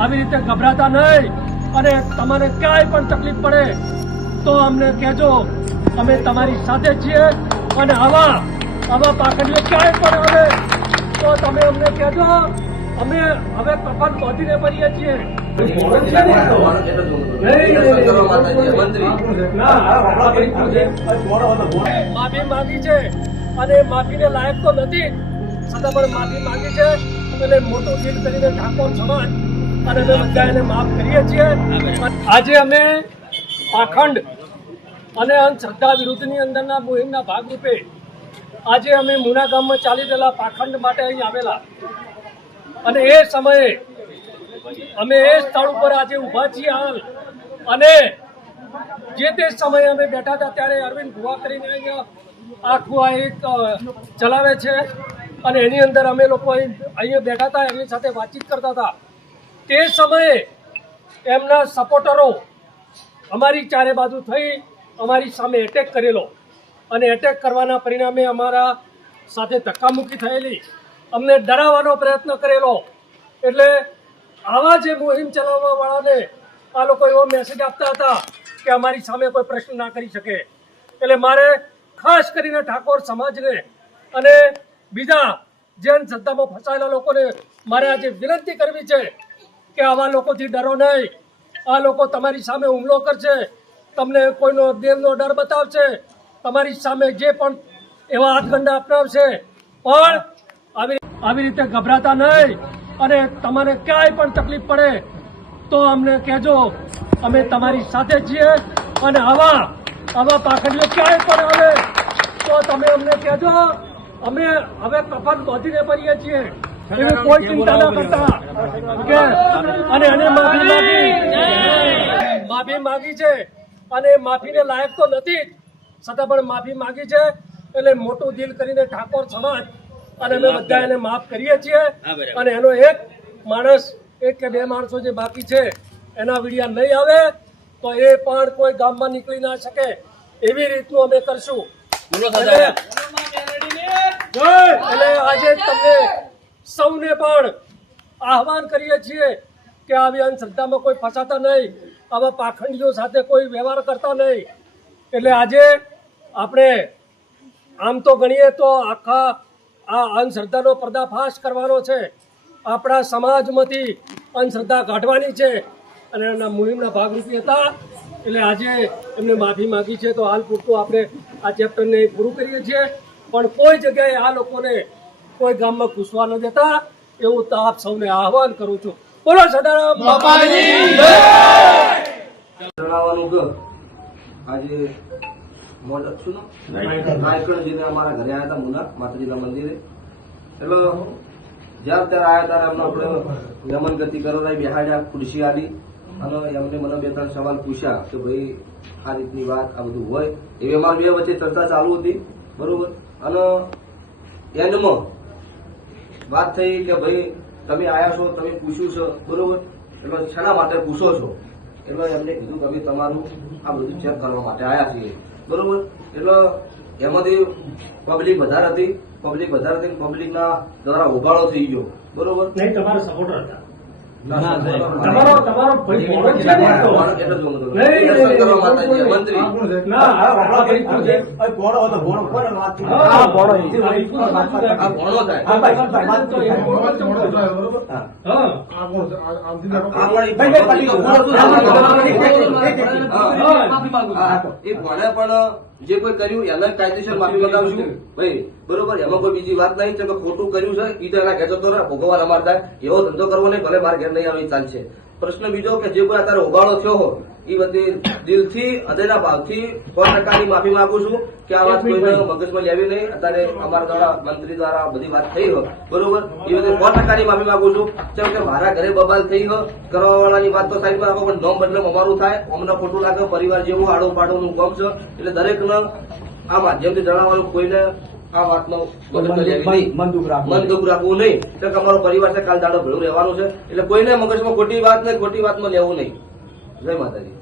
આવી રીતે ગભરાતા નહીં અને તમને ક્યાંય પણ તકલીફ પડે તો અમને કહેજો, અમે તમારી સાથે છીએ અને આવા પાખંડીઓ ક્યાંય પણ આવે તો તમે અમને કહેજો, અમે હવે કફન બાંધીને ભરીએ છીએ. માફી માંગી છે અને માફીને લાયક તો નથી, છતાં પણ માફી માંગી છે અને મોટું દિલ કરીને ઠાકોર સમાજ અને અમે બધા એને માફ કરીએ છીએ. આજે અમે પાખંડ અને અંધશ્રદ્ધા વિરુદ્ધની અંદરના મુહિમના ભાગરૂપે આજે અમે મુના ગામમાં ચાલી રહેલા પાખંડ માટે અહીં આવેલા અને એ સમયે અમે એ સ્થળ ઉપર આજે ઊભા છીએ હાલ. અને જે તે સમયે અમે બેઠા હતા ત્યારે અરવિંદ ભુવા કરીને અહીંયા આખું આ એક ચલાવે છે અને એની અંદર અમે લોકો અહીંયા બેઠા હતા, એમની સાથે વાતચીત કરતા હતા. તે સમયે એમના સપોર્ટરો અમારી ચારે બાજુ થઈ અમારી સામે એટેક કરેલો અને એટેક કરવાના પરિણામે અમારા સાથે ધક્કામુક્કી થયેલી, અમને ડરાવવાનો પ્રયત્ન કરેલો. એટલે આવા જે મુહિમ ચલાવવા વાળાને આ લોકો એવો મેસેજ આપતા હતા કે અમારી સામે કોઈ પ્રશ્ન ના કરી શકે. એટલે મારે ખાસ કરીને ઠાકોર સમાજને અને બીજા જે અંધશ્રદ્ધામાં ફસાયેલા લોકોને મારે આજે વિનંતી કરવી છે કે આવા લોકોથી ડરો નહીં. આ લોકો તમારી સામે હુમલો કરશે, તમને કોઈનો દેવનો ડર બતાવશે, તમારી સામે જે પણ એવા હાથગંડા અપનાવશે, પણ આવી રીતે ગભરાતા નહીં અને તમને ક્યાંય પણ તકલીફ પડે તો અમને કહેજો, અમે તમારી સાથે છીએ અને આવા પાખંડીઓ ક્યાંય પણ આવે તો તમે અમને કહેજો, અમે હવે કફન બાંધીને ભરીએ છીએ. એવી કોઈ ચિંતા ના કરતા કે અને એને માફી માંગી છે અને માફીને લાયક તો નથી, છતાં પણ માફી માંગી છે. એટલે મોટું દિલ કરીને ઠાકોર સમાજ અને અમે બધા એને માફ કરીએ છીએ. અને એનો એક કે બે માણસો જે બાકી છે એના વિડિયા નહીં આવે તો એ પણ કોઈ ગામમાં નીકળી ના શકે એવી રીતનું અમે કરશું. એટલે આજે તમને સૌને પણ આહવાન કરીએ છીએ કે આવી અંધશ્રદ્ધામાં કોઈ ફસાતા નહીં, આવા પાખંડીઓ સાથે કોઈ વ્યવહાર કરતા નહીં. એટલે આજે આપણે આમ તો ગણીએ તો આખા આ અંધશ્રદ્ધાનો પર્દાફાશ કરવાનો છે, આપણા સમાજમાંથી અંધશ્રદ્ધા કાઢવાની છે અને એના મુહિમના ભાગરૂપી હતા. એટલે આજે એમને માફી માંગી છે તો હાલ પૂરતું આપણે આ ચેપ્ટરને પૂરું કરીએ છીએ. પણ કોઈ જગ્યાએ આ લોકોને કોઈ ગામમાં ઘૂસવા ન દેતા એવું તો આપ સૌને આહવાન કરું છું. બોલો સદારામ બાપાજી જણાવવાનું કે આજે મોડક છું રાયકણ અમારા ઘરે આવ્યા હતા મુના માતાજીના મંદિરે. એટલે જ્યાં ત્યારે આવ્યા ત્યારે એમને આપણે નમન ગતિ કરવા બેહાડ્યા, ખુરશી આલી અને એમને મને બે ત્રણ સવાલ પૂછ્યા કે ભાઈ આ રીતની વાત આ બધું હોય એવી અમારી બે વચ્ચે ચર્ચા ચાલુ હતી, બરોબર. અને એન્ડમાં વાત થઈ કે ભાઈ તમે આયા છો, તમે પૂછ્યું છે, બરોબર, એટલે શેના માટે પૂછો છો? એટલે એમને કીધું કે અમે તમારું આ બધું ચેક કરવા માટે આવ્યા છીએ, બરોબર. એટલે એમાંથી પબ્લિક વધારે હતી, પબ્લિકના દ્વારા ઉભાળો થઈ ગયો, બરોબર. નહીં, તમારા સપોર્ટર હતા. જે કોઈ કર્યું એને કાયદેસર માફી મંગાવશું ભાઈ, બરોબર. એમાં કોઈ બીજી વાત નહીં છે કે ખોટું કર્યું છે એ તો એના ઘેર જતો રહે, ભોગવવા અમાર થાય એવો ધંધો કરવો નહીં, ભલે મારા ઘેર નહીં આવે ચાલશે. પ્રશ્ન બીજો કે જે કોઈ અત્યારે ઉગાડો થયો હોય એ બધી દિલથી હૃદયના ભાવથી 100% માફી માંગુ છું કે આ વાત કોઈને મગજમાં લેવી નહીં. અત્યારે અમારા દ્વારા મંત્રી દ્વારા બધી વાત થઈ હોય, બરોબર, એ બધી 100% માફી માંગુ છું. કેમ કે મારા ઘરે બબાલ થઈ હોય, કરવા વાળાની વાત તો સાઈડ માં પણ નોમ બદલે અમારું થાય, અમને ખોટું લાગે, પરિવાર જેવું આડો પાડોનું કામ છે. એટલે દરેકને આ માધ્યમથી જણાવવાનું કોઈને આ વાતનો મન દુઃખ રાખવું નહીં, કે અમારો પરિવાર છે, કાલ દાડો ભેળું રહેવાનું છે. એટલે કોઈને મગજમાં ખોટી વાત નહીં, ખોટી વાતમાં લેવું નહીં. જય માતાજી.